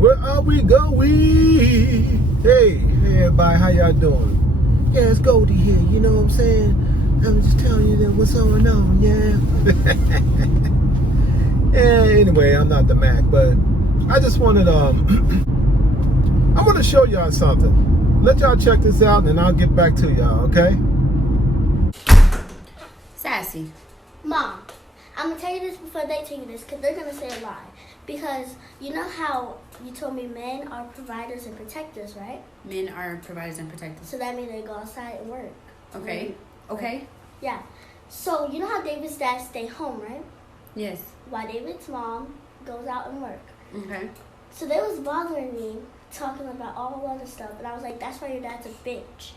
Where are we going? Hey everybody, how y'all doing? Yeah, it's Goldie here, you know what I'm saying? I'm just telling you that what's going on, yeah. Yeah, anyway, I'm not the Mac, but I just wanted I want to show y'all something. Let y'all check this out and I'll get back to y'all, okay? Sassy. Mom, I'm going to tell you this before they tell you this because they're going to say a lie. Because you know how you told me men are providers and protectors, right? Men are providers and protectors. So that means they go outside and work. Okay. Okay. Yeah. So you know how David's dad stay home, right? Yes. While David's mom goes out and work. Okay. So they was bothering me talking about all other stuff. And I was like, that's why your dad's a bitch.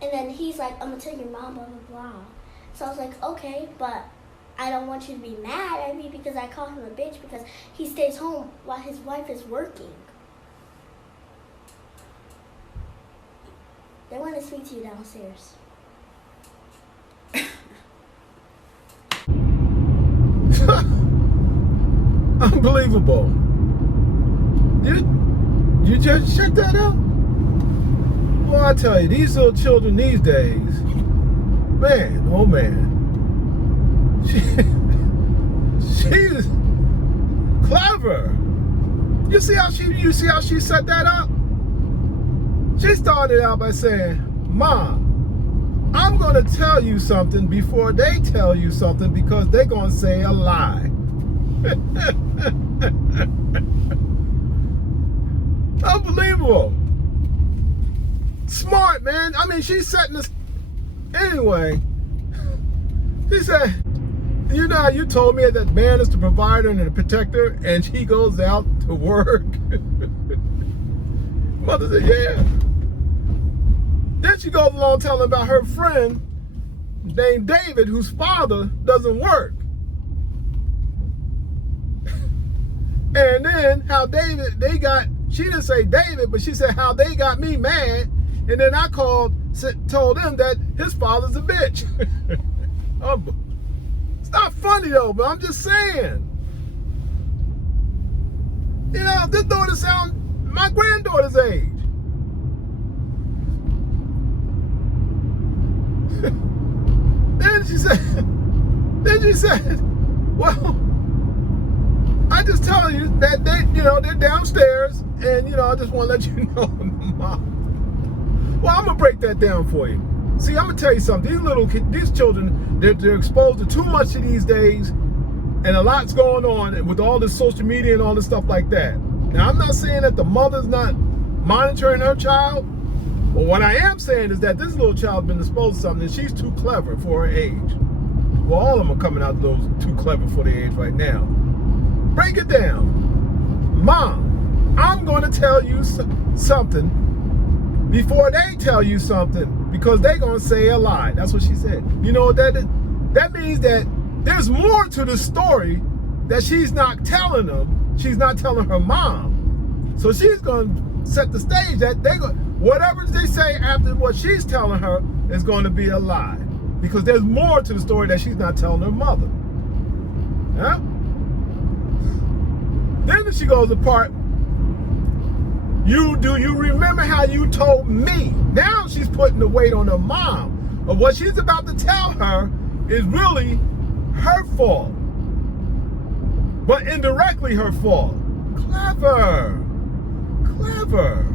And then he's like, I'm going to tell your mom, blah, blah, blah. So I was like, okay, but I don't want you to be mad at me because I call him a bitch because he stays home while his wife is working. They want to speak to you downstairs. Unbelievable. You just check that out? Well, I tell you, these little children these days, man, oh man. She's clever. You see how she set that up? She started out by saying, Mom, I'm gonna tell you something before they tell you something because they're gonna say a lie. Unbelievable. Smart, man. I mean, she's setting this. Anyway, she said, you know how you told me that man is the provider and the protector, and she goes out to work? Mother said, yeah. Then she goes along telling about her friend named David, whose father doesn't work. And then how she didn't say David, but she said how they got me mad. And then I told him that his father's a bitch. It's not funny though, but I'm just saying. You know, this daughter sounds my granddaughter's age. Then she said, well, I just tell you that they're downstairs, and I just want to let you know, Mom. Well, I'm gonna break that down for you. See, I'm gonna tell you something. These children, they're exposed to too much these days, and a lot's going on with all this social media and all this stuff like that. Now, I'm not saying that the mother's not monitoring her child, but what I am saying is that this little child's been exposed to something, and she's too clever for her age. Well, all of them are coming out too clever for their age right now. Break it down. Mom, I'm going to tell you something before they tell you something because they're going to say a lie. That's what she said. You know what that is? That means that there's more to the story that she's not telling them. She's not telling her mom. So she's going to set the stage that whatever they say after what she's telling her is going to be a lie. Because there's more to the story that she's not telling her mother. Yeah? Then she goes apart. Do you remember how you told me? Now she's putting the weight on her mom. But what she's about to tell her is really her fault. But indirectly her fault. Clever. Clever.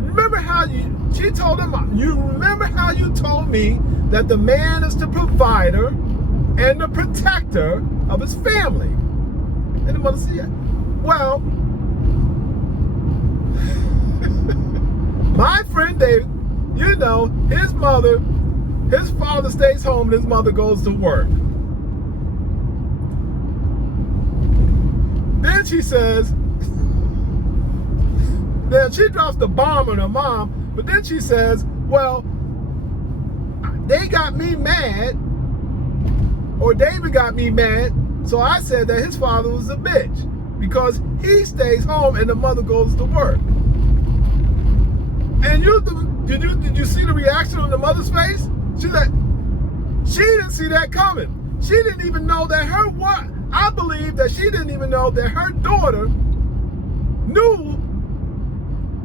Remember how she told her mom, you remember how you told me that the man is the provider and the protector of his family? And the mother said, well, my friend David, his father stays home and his mother goes to work. Then she says, then she drops the bomb on her mom, but then she says, well, they got me mad, or David got me mad, so I said that his father was a bitch because he stays home and the mother goes to work. And did you see the reaction on the mother's face? She didn't see that coming. She didn't even know that her what? I believe that she didn't even know that her daughter knew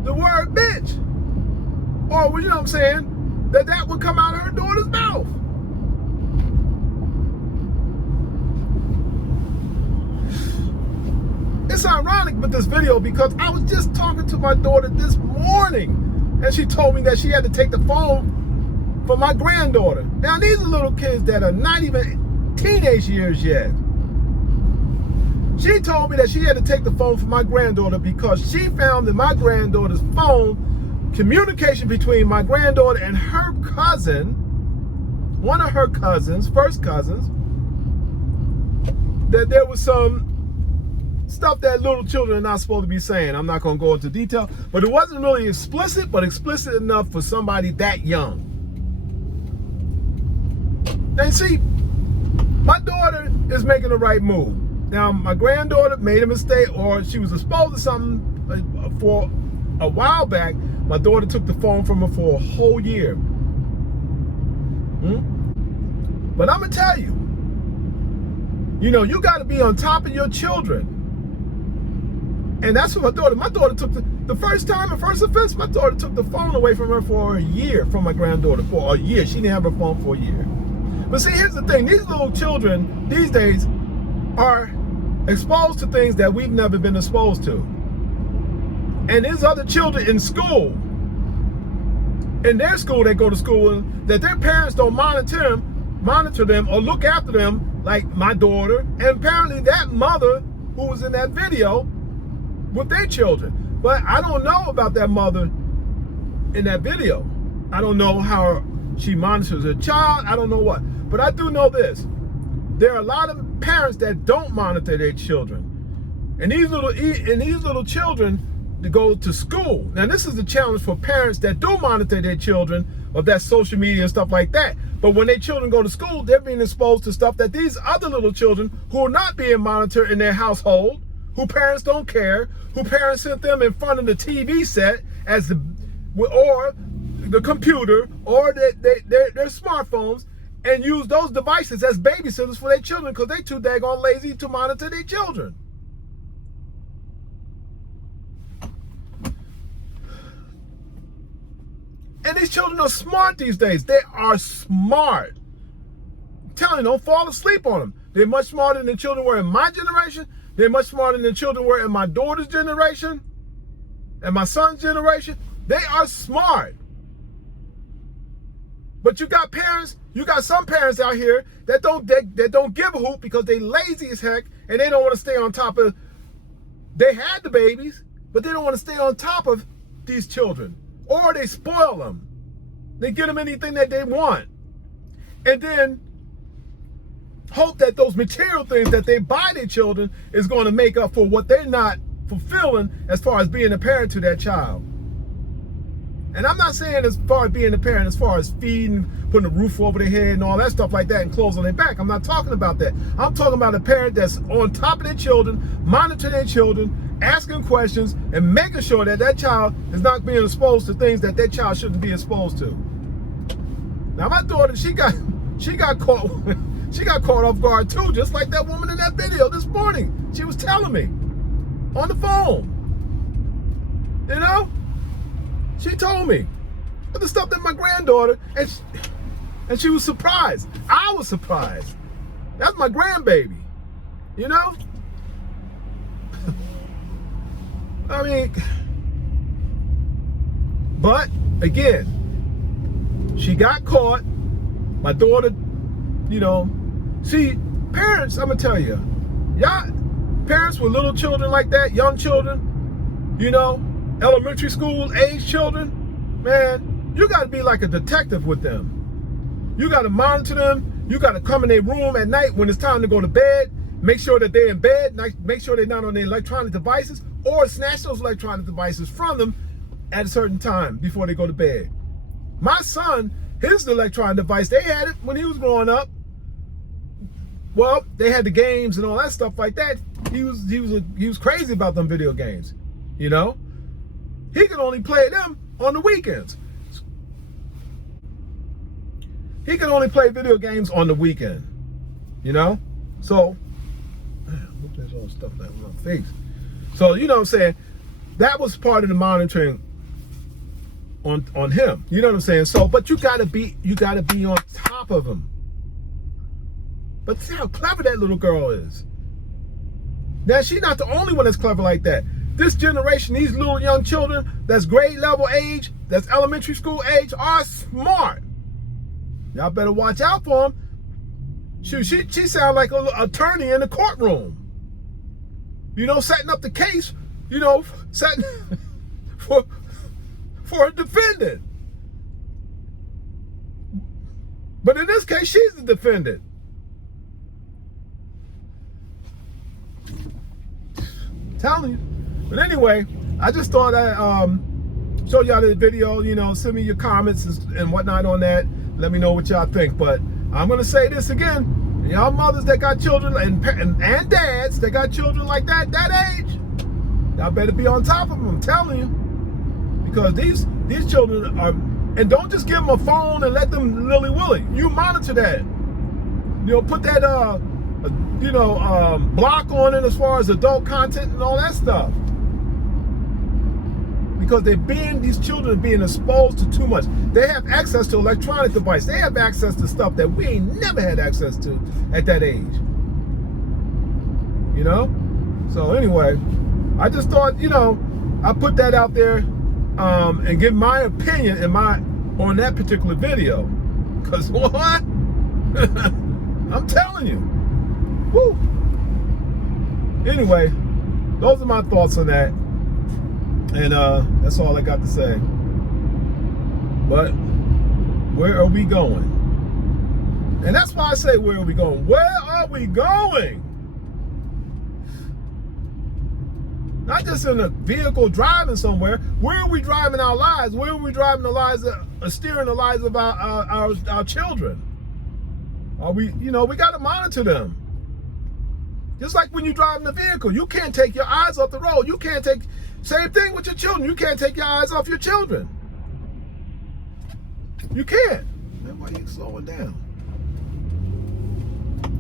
the word bitch. Or, you know what I'm saying, that would come out of her daughter's mouth. It's ironic with this video because I was just talking to my daughter this morning and she told me that she had to take the phone from my granddaughter. Now, these are little kids that are not even teenage years yet. She told me that she had to take the phone from my granddaughter because she found in my granddaughter's phone communication between my granddaughter and her cousin, one of her cousins, first cousins, that there was some stuff that little children are not supposed to be saying. I'm not going to go into detail, but it wasn't really explicit, but explicit enough for somebody that young. And see, my daughter is making the right move. Now, my granddaughter made a mistake, or she was exposed to something for a while back. My daughter took the phone from her for a whole year. But I'm going to tell you, you know, you got to be on top of your children. And that's what my daughter took the first time, the first offense, my daughter took the phone away from her for a year, from my granddaughter for a year. She didn't have her phone for a year. But see, here's the thing. These little children these days are exposed to things that we've never been exposed to. And there's other children in school, in their school, they go to school, that their parents don't monitor them or look after them like my daughter. And apparently that mother who was in that video with their children. But I don't know about that mother in that video. I don't know how she monitors her child. I don't know what. But I do know this. There are a lot of parents that don't monitor their children. And these little children that go to school. Now, this is the challenge for parents that do monitor their children of that social media and stuff like that. But when their children go to school, they're being exposed to stuff that these other little children who are not being monitored in their household, who parents don't care, who parents sent them in front of the TV set or the computer or their smartphones, and use those devices as babysitters for their children because they're too daggone lazy to monitor their children. And these children are smart these days. They are smart. I'm telling you, don't fall asleep on them. They're much smarter than the children were in my generation. They're much smarter than the children were in my daughter's generation and my son's generation. They are smart. But you got some parents out here that don't give a hoot because they lazy as heck and they don't want to stay on top of, they had the babies, but they don't want to stay on top of these children. Or they spoil them. They get them anything that they want. And then hope that those material things that they buy their children is going to make up for what they're not fulfilling as far as being a parent to that child. And I'm not saying as far as being a parent, as far as feeding, putting a roof over their head and all that stuff like that and clothes on their back. I'm not talking about that. I'm talking about a parent that's on top of their children, monitoring their children, asking questions, and making sure that that child is not being exposed to things that that child shouldn't be exposed to. Now, my daughter, she got caught off guard too, just like that woman in that video this morning. She was telling me on the phone. You know? She told me the stuff that my granddaughter, and she was surprised. I was surprised. That's my grandbaby, you know? I mean, but again, she got caught. My daughter, you know, see, parents, I'm gonna tell you, y'all, parents with little children like that, young children, you know, elementary school age children, man, you got to be like a detective with them. You got to monitor them. You got to come in their room at night when it's time to go to bed, make sure that they're in bed, make sure they're not on their electronic devices, or snatch those electronic devices from them at a certain time before they go to bed. My son, his electronic device, they had it when he was growing up. Well, they had the games and all that stuff like that. He was crazy about them video games, you know? He could only play them on the weekends. He can only play video games on the weekend, you know? So There's all stuff that on my face. So you know what I'm saying? That was part of the monitoring on him. You know what I'm saying? So, but you gotta be on top of him. But see how clever that little girl is. Now she's not the only one that's clever like that. This generation, these little young children that's grade level age, that's elementary school age, are smart. Y'all better watch out for them. Shoot, she sounds like an attorney in the courtroom. You know, setting up the case, you know, setting for a defendant. But in this case, she's the defendant. Telling you. But anyway, I just thought I'd show y'all the video, you know, send me your comments and whatnot on that. Let me know what y'all think. But I'm going to say this again. Y'all mothers that got children and dads that got children like that age, y'all better be on top of them, I'm telling you. Because these children are, and don't just give them a phone and let them lily-willy. You monitor that. You know, put that, block on it as far as adult content and all that stuff. Because these children are being exposed to too much. They have access to electronic devices. They have access to stuff that we ain't never had access to at that age. You know? So anyway, I just thought, you know, I put that out there and give my opinion on that particular video. Because what? I'm telling you. Woo. Anyway, those are my thoughts on that. And that's all I got to say. But where are we going? And that's why I say, where are we going? Where are we going? Not just in a vehicle driving somewhere. Where are we driving our lives? Where are we driving the lives, steering the lives of our children? Are we, you know, we got to monitor them. Just like when you drive in a vehicle, you can't take your eyes off the road. You can't take, same thing with your children. You can't take your eyes off your children. You can't. Man, why are you slowing down?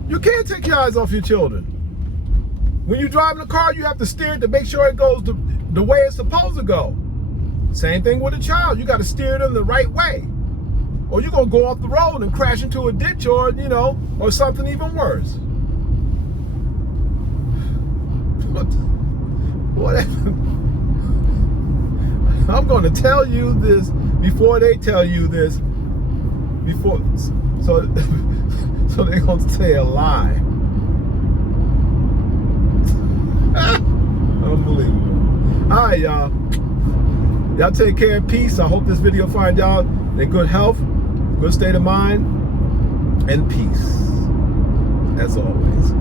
You can't take your eyes off your children. When you drive in a car, you have to steer it to make sure it goes the way it's supposed to go. Same thing with a child. You got to steer them the right way. Or you're going to go off the road and crash into a ditch or, you know, or something even worse. Whatever. I'm going to tell you this before they tell you this. So they're going to say a lie. Unbelievable. All right, y'all. Y'all take care and peace. I hope this video finds y'all in good health, good state of mind, and peace. As always.